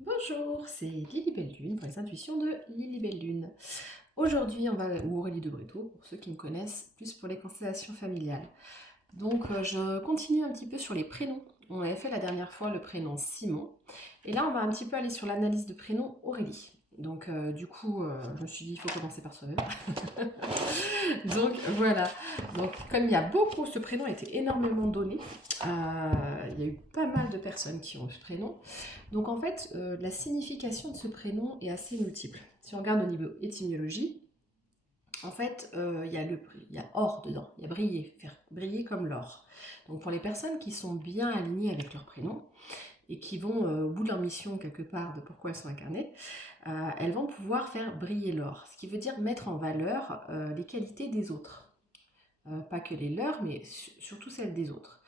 Bonjour, c'est Lily Belle Lune pour les intuitions de Lily Belle Lune. Aujourd'hui, ou Aurélie de Bréteau, pour ceux qui me connaissent, plus pour les constellations familiales. Donc, je continue un petit peu sur les prénoms. On avait fait la dernière fois le prénom Simon. Et là, on va un petit peu aller sur l'analyse de prénom Aurélie. Donc, je me suis dit, il faut commencer par soi-même. Donc, voilà. Donc, comme il y a beaucoup, ce prénom a été énormément donné. Il y a eu pas mal de personnes qui ont ce prénom. Donc, en fait, la signification de ce prénom est assez multiple. Si on regarde au niveau étymologie, en fait, il y a or dedans, il y a briller, faire briller comme l'or. Donc pour les personnes qui sont bien alignées avec leur prénom et qui vont au bout de leur mission quelque part de pourquoi elles sont incarnées, elles vont pouvoir faire briller l'or, ce qui veut dire mettre en valeur les qualités des autres. Pas que les leurs, mais surtout celles des autres.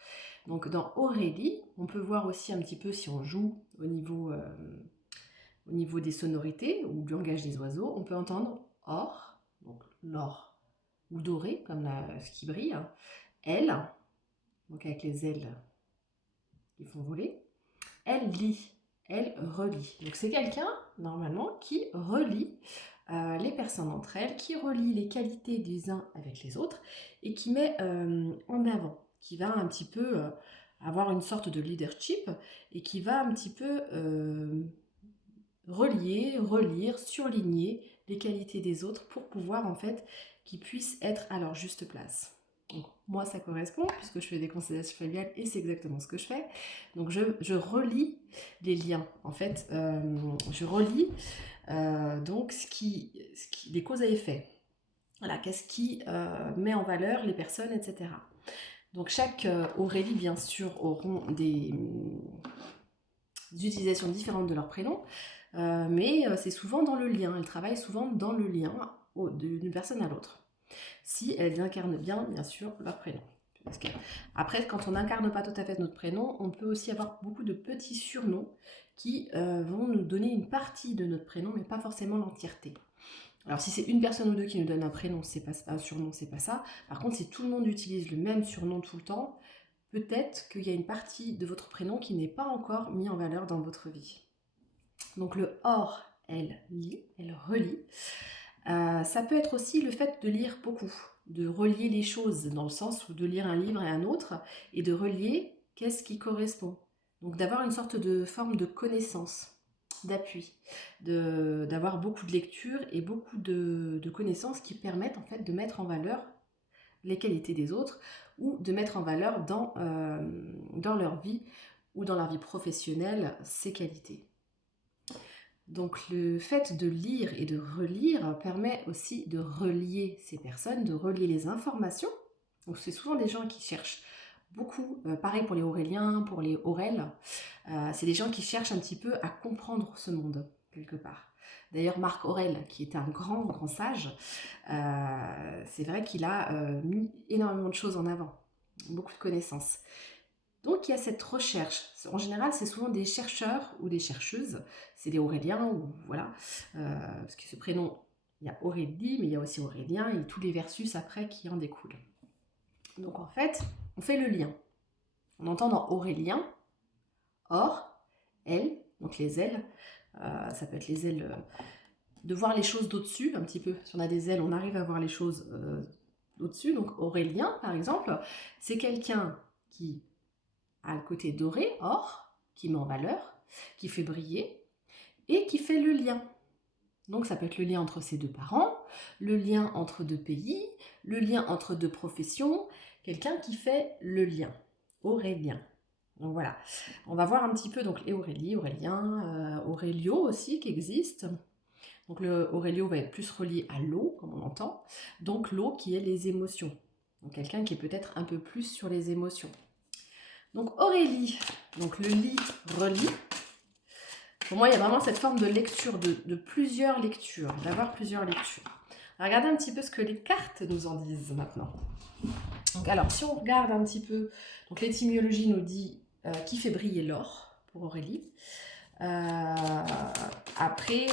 Donc dans Aurélie, on peut voir aussi un petit peu si on joue au niveau des sonorités ou du langage des oiseaux, on peut entendre or, donc l'or, ou doré, comme ce qui brille, elle, donc avec les ailes qui font voler, elle lit, elle relie. Donc c'est quelqu'un, normalement, qui relie les personnes entre elles, qui relie les qualités des uns avec les autres, et qui met en avant, qui va un petit peu avoir une sorte de leadership, et qui va un petit peu relier, relire, surligner les qualités des autres pour pouvoir en fait qu'ils puissent être à leur juste place. Donc, moi ça correspond puisque je fais des constellations familiales et c'est exactement ce que je fais. Donc je relie les liens en fait, je relie donc les causes à effet. Voilà, qu'est-ce qui met en valeur les personnes, etc. Donc chaque Aurélie bien sûr auront des utilisations différentes de leur prénom. Mais c'est souvent dans le lien, elles travaillent souvent dans le lien d'une personne à l'autre. Si elles incarnent bien sûr, leur prénom. Parce que, après, quand on n'incarne pas tout à fait notre prénom, on peut aussi avoir beaucoup de petits surnoms qui vont nous donner une partie de notre prénom, mais pas forcément l'entièreté. Alors si c'est une personne ou deux qui nous donne un prénom, c'est pas un surnom, c'est pas ça. Par contre, si tout le monde utilise le même surnom tout le temps, peut-être qu'il y a une partie de votre prénom qui n'est pas encore mis en valeur dans votre vie. Donc le or, elle lit, elle relit. Ça peut être aussi le fait de lire beaucoup, de relier les choses, dans le sens où de lire un livre et un autre, et de relier qu'est-ce qui correspond. Donc d'avoir une sorte de forme de connaissance, d'appui, d'avoir beaucoup de lectures et beaucoup de connaissances qui permettent en fait de mettre en valeur les qualités des autres ou de mettre en valeur dans leur vie ou dans leur vie professionnelle ces qualités. Donc le fait de lire et de relire permet aussi de relier ces personnes, de relier les informations. Donc c'est souvent des gens qui cherchent beaucoup, pareil pour les Auréliens, pour les Aurèles, c'est des gens qui cherchent un petit peu à comprendre ce monde, quelque part. D'ailleurs, Marc Aurèle, qui était un grand, grand sage, c'est vrai qu'il a mis énormément de choses en avant, beaucoup de connaissances. Donc il y a cette recherche. En général, c'est souvent des chercheurs ou des chercheuses, c'est des Auréliens, ou voilà, parce que ce prénom, il y a Aurélie, mais il y a aussi Aurélien, et tous les versus après qui en découlent. Donc en fait, on fait le lien. On entend dans Aurélien, or, elle, donc les ailes, ça peut être les ailes, de voir les choses d'au-dessus, un petit peu. Si on a des ailes, on arrive à voir les choses d'au-dessus. Donc Aurélien, par exemple, c'est quelqu'un qui a le côté doré, or, qui met en valeur, qui fait briller, et qui fait le lien. Donc ça peut être le lien entre ses deux parents, le lien entre deux pays, le lien entre deux professions, quelqu'un qui fait le lien, Aurélien. Donc voilà, on va voir un petit peu donc les Aurélie, Aurélien, Aurélio aussi qui existe. Donc le Aurélio va être plus relié à l'eau, comme on entend, donc l'eau qui est les émotions. Donc quelqu'un qui est peut-être un peu plus sur les émotions. Donc Aurélie, donc le lit relie. Pour moi, il y a vraiment cette forme de lecture, de plusieurs lectures, d'avoir plusieurs lectures. Regardez un petit peu ce que les cartes nous en disent maintenant. Donc, alors, si on regarde un petit peu, donc l'étymologie nous dit qui fait briller l'or pour Aurélie. Après,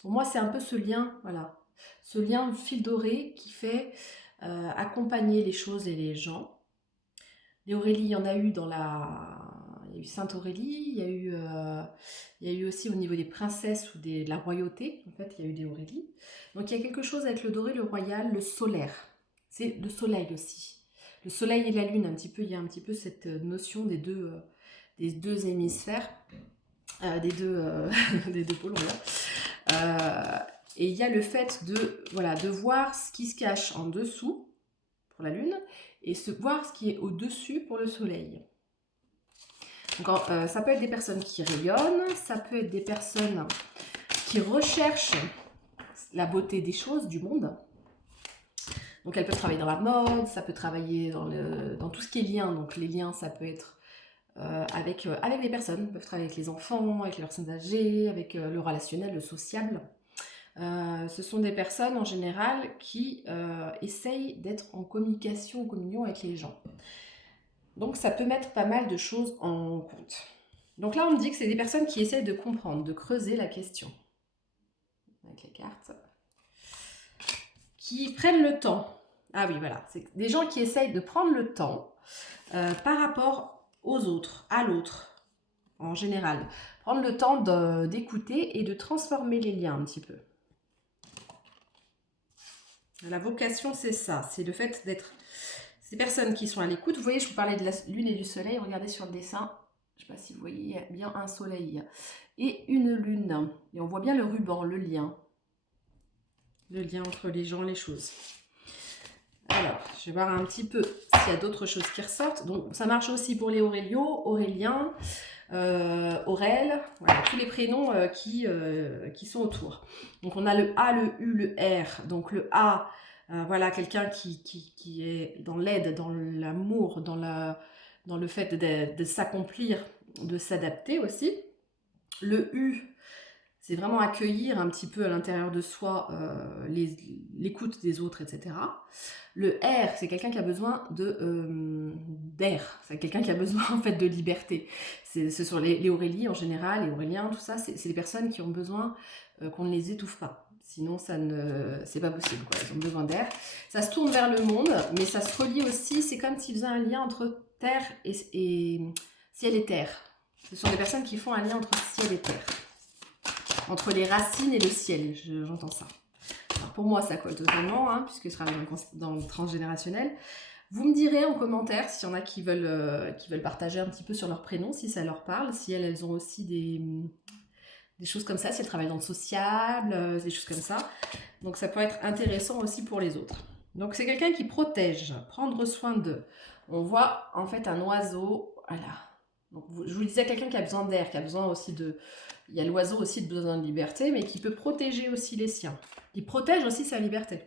pour moi, c'est un peu ce lien, voilà, ce lien fil doré qui fait accompagner les choses et les gens. Les Aurélie, il y en a eu il y a eu Sainte Aurélie, il y a eu aussi au niveau des princesses ou de la royauté, en fait, il y a eu des Aurélie. Donc il y a quelque chose avec le doré, le royal, le solaire. C'est le soleil aussi. Le soleil et la lune, un petit peu, il y a un petit peu cette notion des deux hémisphères, des deux pôles, et il y a le fait de voir ce qui se cache en dessous pour la lune et voir ce qui est au-dessus pour le soleil. Donc, ça peut être des personnes qui rayonnent, ça peut être des personnes qui recherchent la beauté des choses, du monde. Donc elles peuvent travailler dans la mode, ça peut travailler dans tout ce qui est lien. Donc les liens, ça peut être avec les personnes, ils peuvent travailler avec les enfants, avec les personnes âgées, avec le relationnel, le sociable. Ce sont des personnes en général qui essayent d'être en communication, en communion avec les gens. Donc ça peut mettre pas mal de choses en compte. Donc là on me dit que c'est des personnes qui essayent de comprendre, de creuser la question. Avec les cartes. Qui prennent le temps. Ah oui, voilà. C'est des gens qui essayent de prendre le temps par rapport aux autres, à l'autre, en général. Prendre le temps d'écouter et de transformer les liens un petit peu. La vocation, c'est ça. C'est le fait d'être... Ces personnes qui sont à l'écoute. Vous voyez, je vous parlais de la lune et du soleil. Regardez sur le dessin. Je ne sais pas si vous voyez, il y a bien un soleil et une lune. Et on voit bien le ruban, le lien. Le lien entre les gens, les choses. Alors, je vais voir un petit peu s'il y a d'autres choses qui ressortent. Donc, ça marche aussi pour les Aurélio, Aurélien, Aurel, voilà, tous les prénoms qui sont autour. Donc, on a le A, le U, le R. Donc, le A, voilà, quelqu'un qui est dans l'aide, dans l'amour, dans le fait de s'accomplir, de s'adapter aussi. Le U, c'est vraiment accueillir un petit peu à l'intérieur de soi l'écoute des autres, etc. Le R, c'est quelqu'un qui a besoin d'air. C'est quelqu'un qui a besoin en fait de liberté. Ce sont les Aurélie en général, les Auréliens, tout ça, c'est des personnes qui ont besoin qu'on ne les étouffe pas. Sinon, c'est pas possible, quoi. Ils ont besoin d'air. Ça se tourne vers le monde, mais ça se relie aussi. C'est comme s'ils faisaient un lien entre terre et ciel et terre. Ce sont des personnes qui font un lien entre ciel et terre. Entre les racines et le ciel, j'entends ça. Alors pour moi, ça colle totalement, hein, puisque je travaille dans le transgénérationnel. Vous me direz en commentaire s'il y en a qui veulent partager un petit peu sur leur prénom, si ça leur parle, si elles ont aussi des choses comme ça, si elles travaillent dans le social, des choses comme ça. Donc ça peut être intéressant aussi pour les autres. Donc c'est quelqu'un qui protège, prendre soin d'eux. On voit en fait un oiseau, voilà. Donc, je vous disais, quelqu'un qui a besoin d'air, qui a besoin aussi de... Il y a l'oiseau aussi de besoin de liberté, mais qui peut protéger aussi les siens. Il protège aussi sa liberté.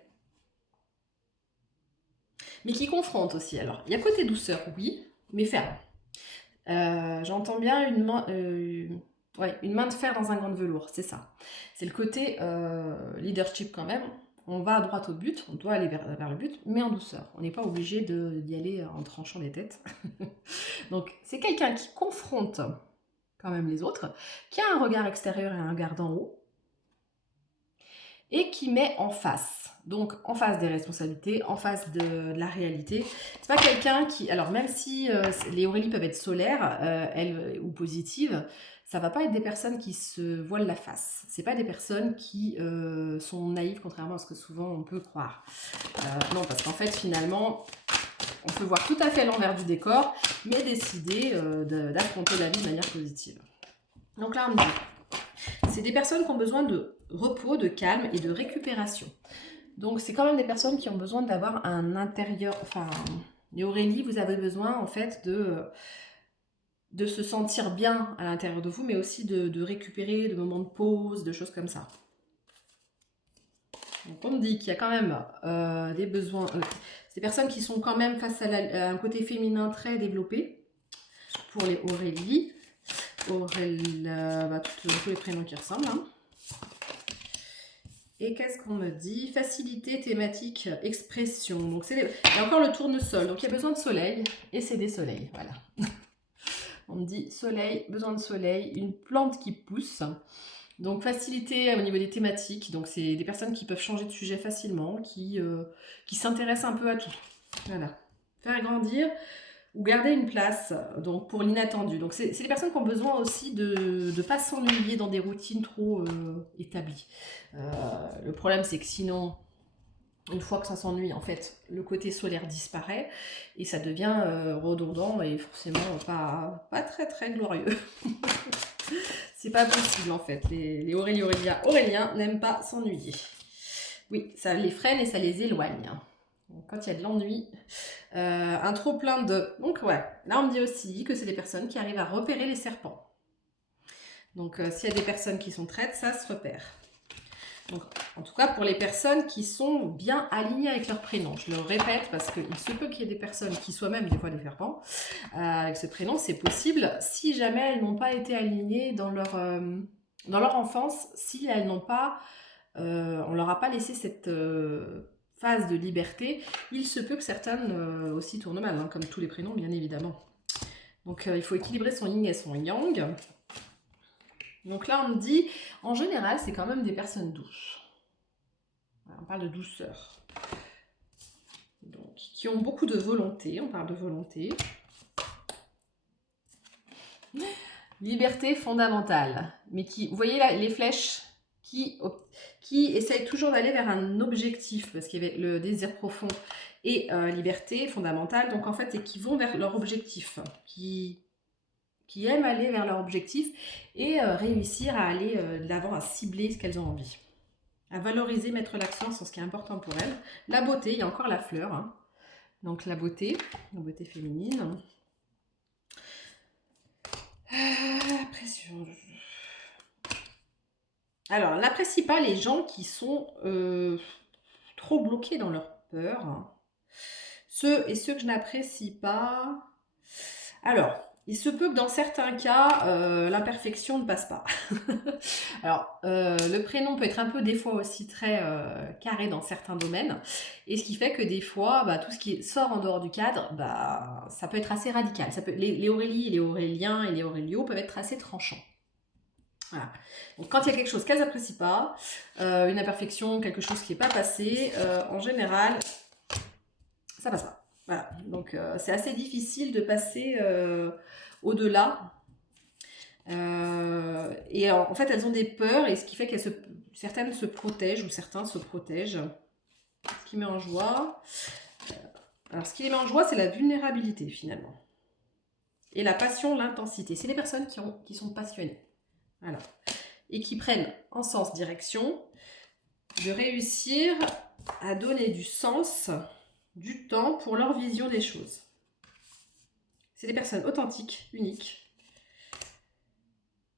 Mais qui confronte aussi. Alors, il y a côté douceur, oui, mais ferme. J'entends bien une main de fer dans un gant de velours, c'est ça. C'est le côté leadership quand même. On va à droite au but, on doit aller vers le but, mais en douceur. On n'est pas obligé d'y aller en tranchant des têtes. Donc, c'est quelqu'un qui confronte quand même les autres, qui a un regard extérieur et un regard d'en haut, et qui met en face. Donc, en face des responsabilités, en face de la réalité. C'est pas quelqu'un qui... Alors, même si les Aurélie peuvent être solaires ou positives, ça va pas être des personnes qui se voilent la face. C'est pas des personnes qui sont naïves, contrairement à ce que souvent on peut croire. Non, parce qu'en fait, finalement, on peut voir tout à fait l'envers du décor, mais décider d'affronter la vie de manière positive. Donc là, on me dit, c'est des personnes qui ont besoin de repos, de calme et de récupération. Donc, c'est quand même des personnes qui ont besoin d'avoir un intérieur... Enfin, les Aurélie, vous avez besoin, en fait, de se sentir bien à l'intérieur de vous, mais aussi de récupérer, de moments de pause, de choses comme ça. Donc, on me dit qu'il y a quand même des besoins... des personnes qui sont quand même face à un côté féminin très développé. Pour les Aurélie. Tous les prénoms qui ressemblent. Hein. Et qu'est-ce qu'on me dit? Facilité, thématique, expression. Donc, il y a encore le tournesol. Donc, il y a besoin de soleil. Et c'est des soleils. Voilà. On me dit soleil, besoin de soleil, une plante qui pousse. Donc, facilité au niveau des thématiques. Donc, c'est des personnes qui peuvent changer de sujet facilement, qui s'intéressent un peu à tout. Voilà. Faire grandir. ou garder une place donc pour l'inattendu. Donc c'est des personnes qui ont besoin aussi de ne pas s'ennuyer dans des routines trop établies. Le problème c'est que sinon, une fois que ça s'ennuie, en fait, le côté solaire disparaît et ça devient redondant et forcément pas très très glorieux. C'est pas possible en fait. Les Auréliens n'aiment pas s'ennuyer. Oui, ça les freine et ça les éloigne. Donc, quand il y a de l'ennui, un trop plein de... Donc ouais, là on me dit aussi que c'est des personnes qui arrivent à repérer les serpents. Donc s'il y a des personnes qui sont traites, ça se repère. Donc, en tout cas pour les personnes qui sont bien alignées avec leur prénom. Je le répète parce qu'il se peut qu'il y ait des personnes qui soient même des fois des serpents avec ce prénom, c'est possible. Si jamais elles n'ont pas été alignées dans leur enfance, si elles n'ont pas... on leur a pas laissé cette phase de liberté, il se peut que certaines aussi tournent mal, hein, comme tous les prénoms bien évidemment. Donc il faut équilibrer son yin et son yang. Donc là on me dit, en général c'est quand même des personnes douces. On parle de douceur. Donc, qui ont beaucoup de volonté, on parle de volonté. Liberté fondamentale. Mais qui, vous voyez là les flèches qui essayent toujours d'aller vers un objectif, parce qu'il y avait le désir profond et liberté fondamentale, donc en fait, c'est qui vont vers leur objectif, qui aiment aller vers leur objectif et réussir à aller de l'avant, à cibler ce qu'elles ont envie, à valoriser, mettre l'accent sur ce qui est important pour elles. La beauté, il y a encore la fleur, hein. Donc la beauté féminine. Après, alors, n'apprécie pas les gens qui sont trop bloqués dans leur peur. Hein. Ceux que je n'apprécie pas... Alors, il se peut que dans certains cas, l'imperfection ne passe pas. Alors, le prénom peut être un peu des fois aussi très carré dans certains domaines. Et ce qui fait que des fois, tout ce qui sort en dehors du cadre, ça peut être assez radical. Les Aurélies, les Auréliens et les Aurélios peuvent être assez tranchants. Voilà. Donc quand il y a quelque chose qu'elles n'apprécient pas, une imperfection, quelque chose qui n'est pas passé, en général, ça passe pas. Voilà. Donc c'est assez difficile de passer au-delà. Et en fait, elles ont des peurs, et ce qui fait que certaines se protègent, ou certains se protègent. Ce qui met en joie. Alors ce qui les met en joie, c'est la vulnérabilité finalement. Et la passion, l'intensité. C'est les personnes qui sont passionnées. Voilà. Et qui prennent en sens direction de réussir à donner du sens, du temps pour leur vision des choses. C'est des personnes authentiques, uniques.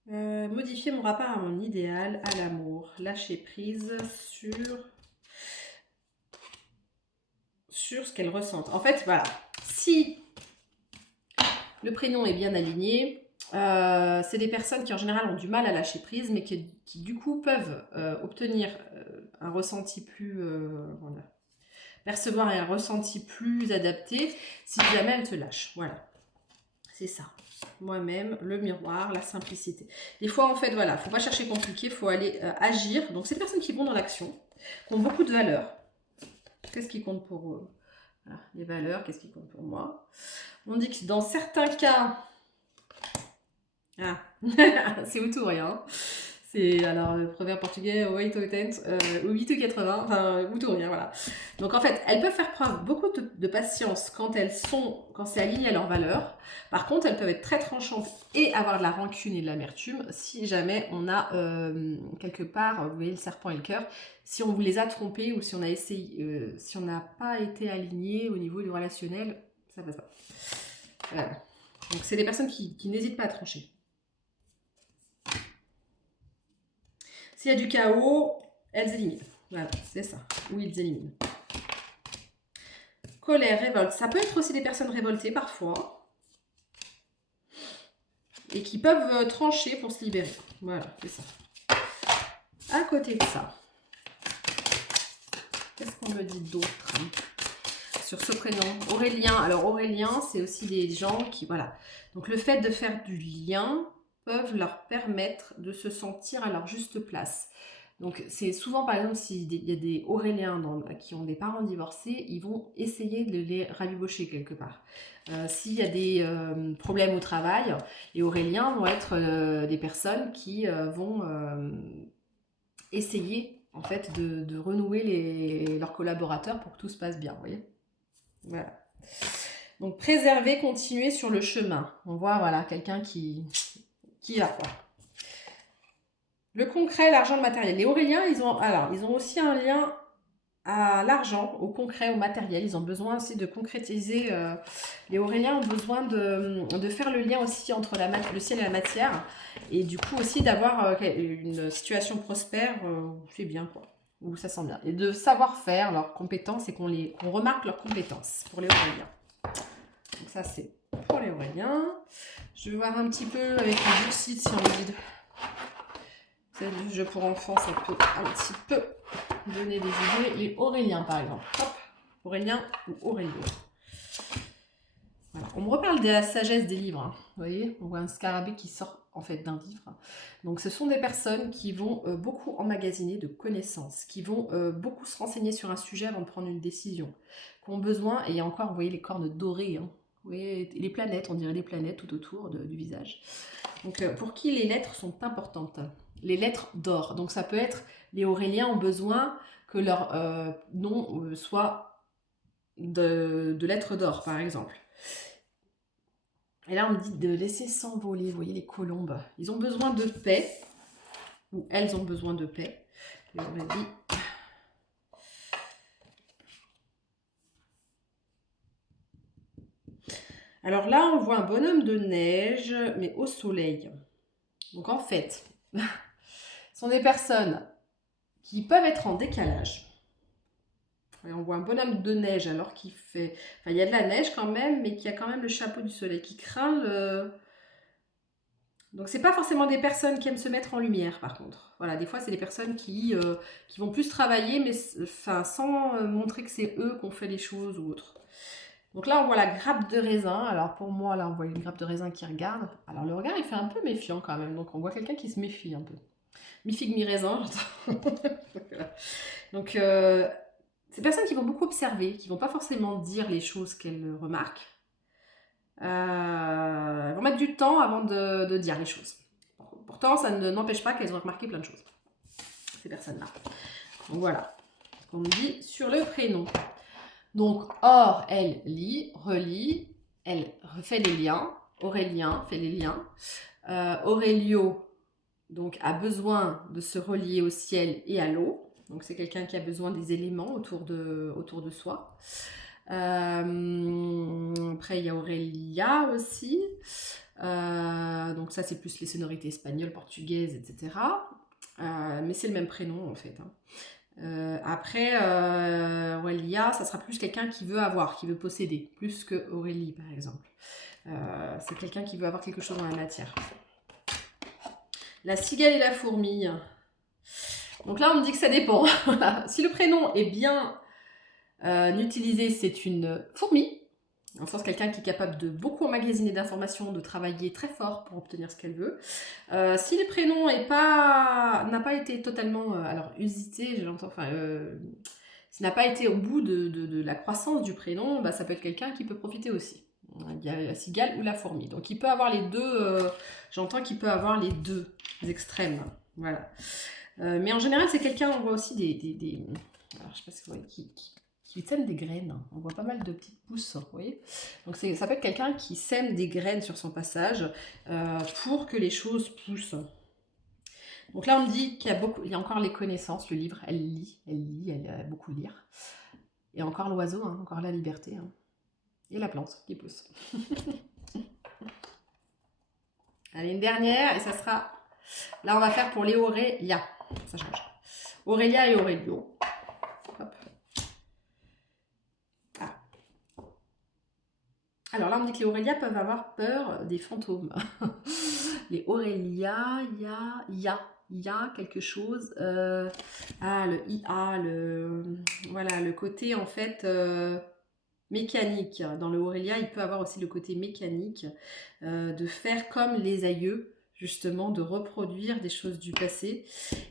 Modifier mon rapport à mon idéal, à l'amour. Lâcher prise sur ce qu'elles ressentent. En fait, voilà. Si le prénom est bien aligné, c'est des personnes qui en général ont du mal à lâcher prise, mais qui du coup peuvent obtenir un ressenti plus... percevoir un ressenti plus adapté si jamais elles te lâchent. Voilà. C'est ça. Moi-même, le miroir, la simplicité. Des fois, en fait, voilà, faut pas chercher compliqué, faut aller agir. Donc, c'est des personnes qui vont dans l'action, qui ont beaucoup de valeurs. Qu'est-ce qui compte pour eux? Voilà, les valeurs, qu'est-ce qui compte pour moi? On dit que dans certains cas... Ah, c'est autour, rien. C'est alors le proverbe portugais 8 ou 80, enfin ou rien, voilà. Donc en fait, elles peuvent faire preuve beaucoup de patience quand c'est aligné à leurs valeurs. Par contre, elles peuvent être très tranchantes et avoir de la rancune et de l'amertume si jamais on a quelque part, vous voyez le serpent et le cœur, si on vous les a trompés ou si on a essayé, si on n'a pas été aligné au niveau du relationnel, ça passe pas. Voilà. Donc c'est des personnes qui n'hésitent pas à trancher. S'il y a du chaos, elles éliminent. Voilà, c'est ça. Ou ils éliminent. Colère, révolte. Ça peut être aussi des personnes révoltées parfois. Et qui peuvent trancher pour se libérer. Voilà, c'est ça. À côté de ça, qu'est-ce qu'on me dit d'autre sur ce prénom? Aurélien. Alors Aurélien, c'est aussi des gens qui... Voilà. Donc le fait de faire du lien... peuvent leur permettre de se sentir à leur juste place. Donc c'est souvent, par exemple, s'il y a des Auréliens qui ont des parents divorcés, ils vont essayer de les rabibocher quelque part. S'il y a des problèmes au travail, les Auréliens vont être des personnes qui vont essayer en fait de renouer leurs collaborateurs pour que tout se passe bien, vous voyez. Voilà. Donc préserver, continuer sur le chemin. On voit voilà quelqu'un qui va quoi. Le concret, l'argent, le matériel. Les Auréliens, ils ont aussi un lien à l'argent, au concret, au matériel. Ils ont besoin aussi de concrétiser. Les Auréliens ont besoin de faire le lien aussi entre le ciel et la matière. Et du coup aussi d'avoir une situation prospère, c'est bien quoi. Où ça sent bien. Et de savoir faire leurs compétences et qu'on remarque leurs compétences pour les Auréliens. Donc ça c'est pour les Auréliens. Je vais voir un petit peu avec les Dulcides si on me dit c'est du jeu pour enfants, ça peut un petit peu donner des idées. Les Auréliens, par exemple. Hop, Aurélien ou Aurélio. Voilà. On me reparle de la sagesse des livres. Hein. Vous voyez, on voit un scarabée qui sort en fait d'un livre. Donc, ce sont des personnes qui vont beaucoup emmagasiner de connaissances, qui vont beaucoup se renseigner sur un sujet avant de prendre une décision, qui ont besoin, et encore, vous voyez les cornes dorées. Hein. Vous voyez, les planètes, on dirait des planètes tout autour du visage. Donc, pour qui les lettres sont importantes. Les lettres d'or. Donc ça peut être, les Auréliens ont besoin que leur nom soit de lettres d'or, par exemple. Et là, on me dit de laisser s'envoler, vous voyez, les colombes. Ils ont besoin de paix, ou elles ont besoin de paix. Et on m'a dit... Alors là, on voit un bonhomme de neige, mais au soleil. Donc en fait, ce sont des personnes qui peuvent être en décalage. Et on voit un bonhomme de neige alors qu'il fait... Enfin, il y a de la neige quand même, mais qui a quand même le chapeau du soleil, qui craint le... Donc, c'est pas forcément des personnes qui aiment se mettre en lumière, par contre. Voilà, des fois, c'est des personnes qui vont plus travailler, mais sans montrer que c'est eux qui ont fait les choses ou autre. Donc là, on voit la grappe de raisin. Alors, pour moi, là, on voit une grappe de raisin qui regarde. Alors, le regard, il fait un peu méfiant quand même. Donc, on voit quelqu'un qui se méfie un peu. Mi-figue, mi-raisin, j'entends. Donc, ces personnes qui vont beaucoup observer, qui vont pas forcément dire les choses qu'elles remarquent, elles vont mettre du temps avant de dire les choses. Pourtant, ça n'empêche pas qu'elles ont remarqué plein de choses, ces personnes-là. Donc voilà ce qu'on nous dit sur le prénom. Donc, Or, elle lit, relit, elle refait les liens. Aurélien fait les liens. Aurélio, donc, a besoin de se relier au ciel et à l'eau. Donc, c'est quelqu'un qui a besoin des éléments autour de soi. Après, il y a Aurélia aussi. Donc, ça, c'est plus les sonorités espagnoles, portugaises, etc. Mais c'est le même prénom, en fait. Hein. Après, Aurélia, ça sera plus quelqu'un qui veut avoir, qui veut posséder, plus que Aurélie, par exemple. C'est quelqu'un qui veut avoir quelque chose dans la matière. La cigale et la fourmi. Donc là, on me dit que ça dépend. Si le prénom est bien utilisé, c'est une fourmi. En sens, quelqu'un qui est capable de beaucoup emmagasiner d'informations, de travailler très fort pour obtenir ce qu'elle veut. Si le prénom n'a pas été totalement usité, j'entends, s'il n'a pas été au bout de la croissance du prénom, bah, ça peut être quelqu'un qui peut profiter aussi. Il y a la cigale ou la fourmi. Donc il peut avoir les deux, j'entends qu'il peut avoir les deux extrêmes. Voilà. Mais en général, c'est quelqu'un, on voit aussi alors, je sais pas si vous voyez, qui sème des graines. On voit pas mal de petites pousses, vous voyez. Donc ça peut être quelqu'un qui sème des graines sur son passage pour que les choses poussent. Donc là, on me dit qu'il y a encore les connaissances, le livre, elle lit, elle a beaucoup lire. Et encore l'oiseau, hein, encore la liberté. Hein. Et la plante qui pousse. Allez, une dernière, et ça sera... Là, on va faire pour les Aurélia. Ça change. Aurélia et Aurélio. Hop. Ah. Alors là, on me dit que les Aurélia peuvent avoir peur des fantômes. Les Aurélia, il y a quelque chose. Le IA, voilà, le côté en fait... mécanique. Dans le Aurélia, il peut avoir aussi le côté mécanique de faire comme les aïeux, justement de reproduire des choses du passé.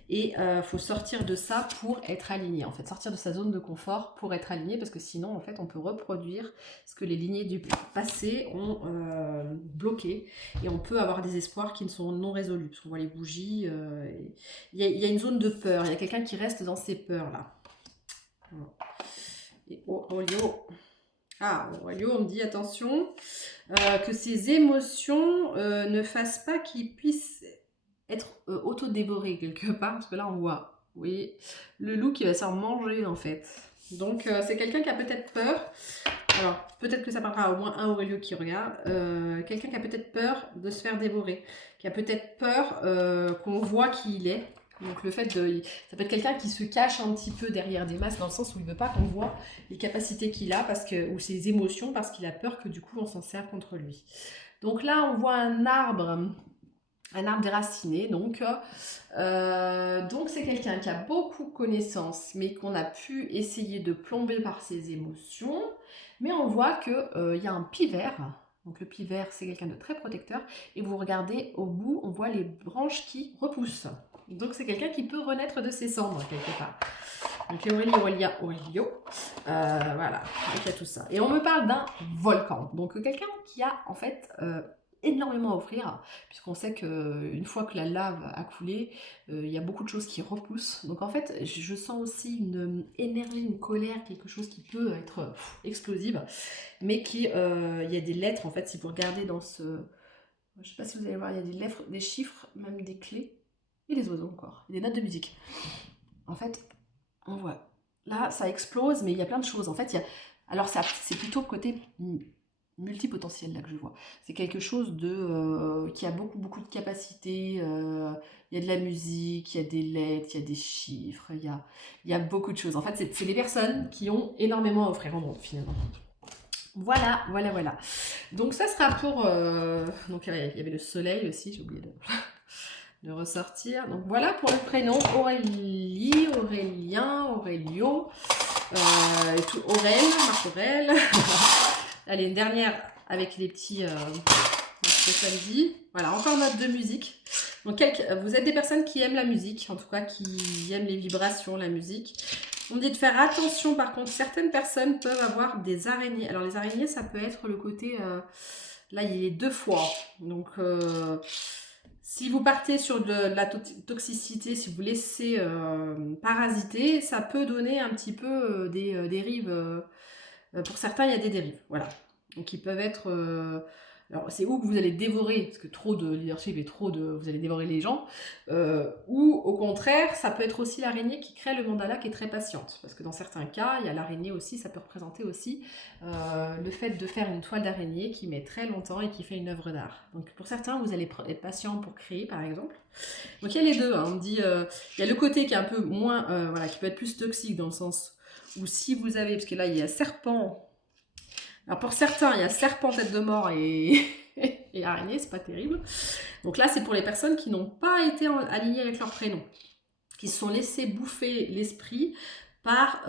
Et faut sortir de ça pour être aligné. En fait, sortir de sa zone de confort pour être aligné, parce que sinon, en fait, on peut reproduire ce que les lignées du passé ont bloqué. Et on peut avoir des espoirs qui ne sont non résolus. Parce qu'on voit les bougies. Il y a une zone de peur. Il y a quelqu'un qui reste dans ces peurs-là. Et Aurélio. Ah, Aurélio, on me dit attention, que ces émotions ne fassent pas qu'ils puissent être auto-dévorés quelque part. Parce que là, on voit, vous voyez, le loup qui va s'en manger en fait. Donc, c'est quelqu'un qui a peut-être peur. Alors, peut-être que ça parlera à au moins un Aurélio qui regarde. Quelqu'un qui a peut-être peur de se faire dévorer. Qui a peut-être peur qu'on voit qui il est. Donc le fait de... Ça peut être quelqu'un qui se cache un petit peu derrière des masques dans le sens où il ne veut pas qu'on voit les capacités qu'il a ou ses émotions parce qu'il a peur que du coup on s'en serve contre lui. Donc là on voit un arbre déraciné. Donc c'est quelqu'un qui a beaucoup de connaissances mais qu'on a pu essayer de plomber par ses émotions. Mais on voit qu'il y a un pivert. Donc le pivert c'est quelqu'un de très protecteur. Et vous regardez au bout, on voit les branches qui repoussent. Donc c'est quelqu'un qui peut renaître de ses cendres quelque part. Donc Aurélio, voilà, donc il y a tout ça. Et on me parle d'un volcan. Donc quelqu'un qui a en fait énormément à offrir, puisqu'on sait qu'une fois que la lave a coulé, il y a beaucoup de choses qui repoussent. Donc en fait, je sens aussi une énergie, une colère, quelque chose qui peut être explosive, mais il y a des lettres en fait, si vous regardez dans ce... Je ne sais pas si vous allez voir, il y a des lettres, des chiffres, même des clés. Et les oiseaux encore, et des notes de musique. En fait, on voit, là ça explose, mais il y a plein de choses. En fait, alors c'est plutôt le côté multipotentiel là que je vois. C'est quelque chose qui a beaucoup de capacités. Il y a de la musique, il y a des lettres, il y a des chiffres, il y a beaucoup de choses. En fait, c'est des personnes qui ont énormément à offrir en monde finalement. Voilà. Donc ça sera pour... donc il y avait le soleil aussi, j'ai oublié de ressortir. Donc voilà pour le prénom Aurélie, Aurélien, Aurélio, et tout, Marc Aurèle. Allez, une dernière avec les petits samedi. Voilà, encore note de musique. Donc vous êtes des personnes qui aiment la musique, en tout cas qui aiment les vibrations, la musique. On me dit de faire attention, par contre, certaines personnes peuvent avoir des araignées. Alors les araignées, ça peut être le côté... là, il est 2 fois. Donc... si vous partez sur de la toxicité, si vous laissez parasiter, ça peut donner un petit peu des dérives. Pour certains, il y a des dérives. Voilà. Donc, ils peuvent être... alors, c'est où que vous allez dévorer, parce que trop de leadership et vous allez dévorer les gens. Ou, au contraire, ça peut être aussi l'araignée qui crée le mandala qui est très patiente. Parce que dans certains cas, il y a l'araignée aussi, ça peut représenter aussi le fait de faire une toile d'araignée qui met très longtemps et qui fait une œuvre d'art. Donc, pour certains, vous allez être patient pour créer, par exemple. Donc, il y a les deux. Hein. On me dit, il y a le côté qui est un peu moins... voilà, qui peut être plus toxique dans le sens où si vous avez... Parce que là, il y a serpent... Alors pour certains, il y a serpent, tête de mort et araignée, c'est pas terrible. Donc là, c'est pour les personnes qui n'ont pas été alignées avec leur prénom, qui se sont laissées bouffer l'esprit par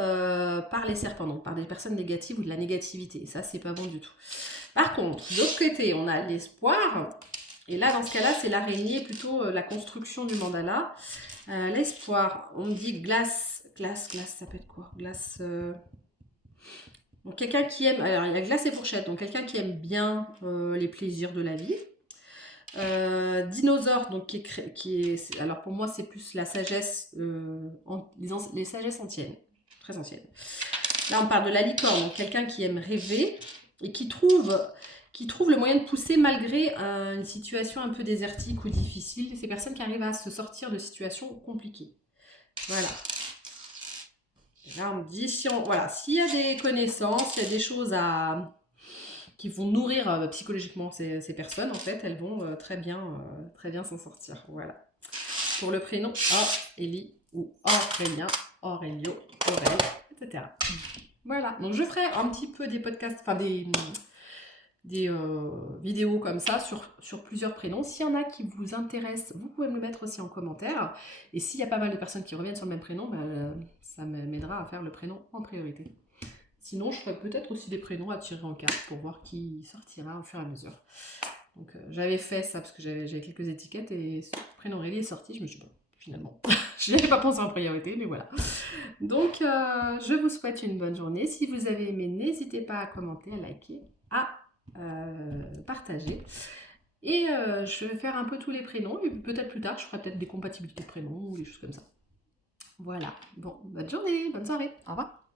les serpents, donc par des personnes négatives ou de la négativité. Et ça, c'est pas bon du tout. Par contre, de l'autre côté, on a l'espoir. Et là, dans ce cas-là, c'est l'araignée, plutôt la construction du mandala. L'espoir, on dit glace, ça peut être quoi? Glace... Donc quelqu'un qui aime, alors il y a glace et fourchette, donc quelqu'un qui aime bien les plaisirs de la vie. Dinosaure, donc qui est, alors pour moi c'est plus la sagesse, les sagesses anciennes, très anciennes. Là on parle de la licorne, donc quelqu'un qui aime rêver et qui trouve le moyen de pousser malgré une situation un peu désertique ou difficile. Ces personnes qui arrivent à se sortir de situations compliquées. Voilà. Là, on me dit, s'il y a des connaissances, il y a des choses qui vont nourrir psychologiquement ces personnes, en fait, elles vont très bien s'en sortir. Voilà. Pour le prénom, Aurélie ou Aurélien, Aurélio, Aurèle, etc. Voilà. Donc, je ferai un petit peu des podcasts, enfin des vidéos comme ça sur plusieurs prénoms. S'il y en a qui vous intéressent, vous pouvez me le mettre aussi en commentaire. Et s'il y a pas mal de personnes qui reviennent sur le même prénom, ça m'aidera à faire le prénom en priorité. Sinon, je ferai peut-être aussi des prénoms à tirer en carte pour voir qui sortira au fur et à mesure. Donc j'avais fait ça parce que j'avais quelques étiquettes et ce prénom Aurélie est sorti. Je me suis dit, bon, finalement, je n'y avais pas pensé en priorité, mais voilà. Donc je vous souhaite une bonne journée. Si vous avez aimé, n'hésitez pas à commenter, à liker, à partager. Et je vais faire un peu tous les prénoms, et peut-être plus tard, je ferai peut-être des compatibilités de prénoms ou des choses comme ça. Voilà. Bon, bonne journée, bonne soirée. Au revoir.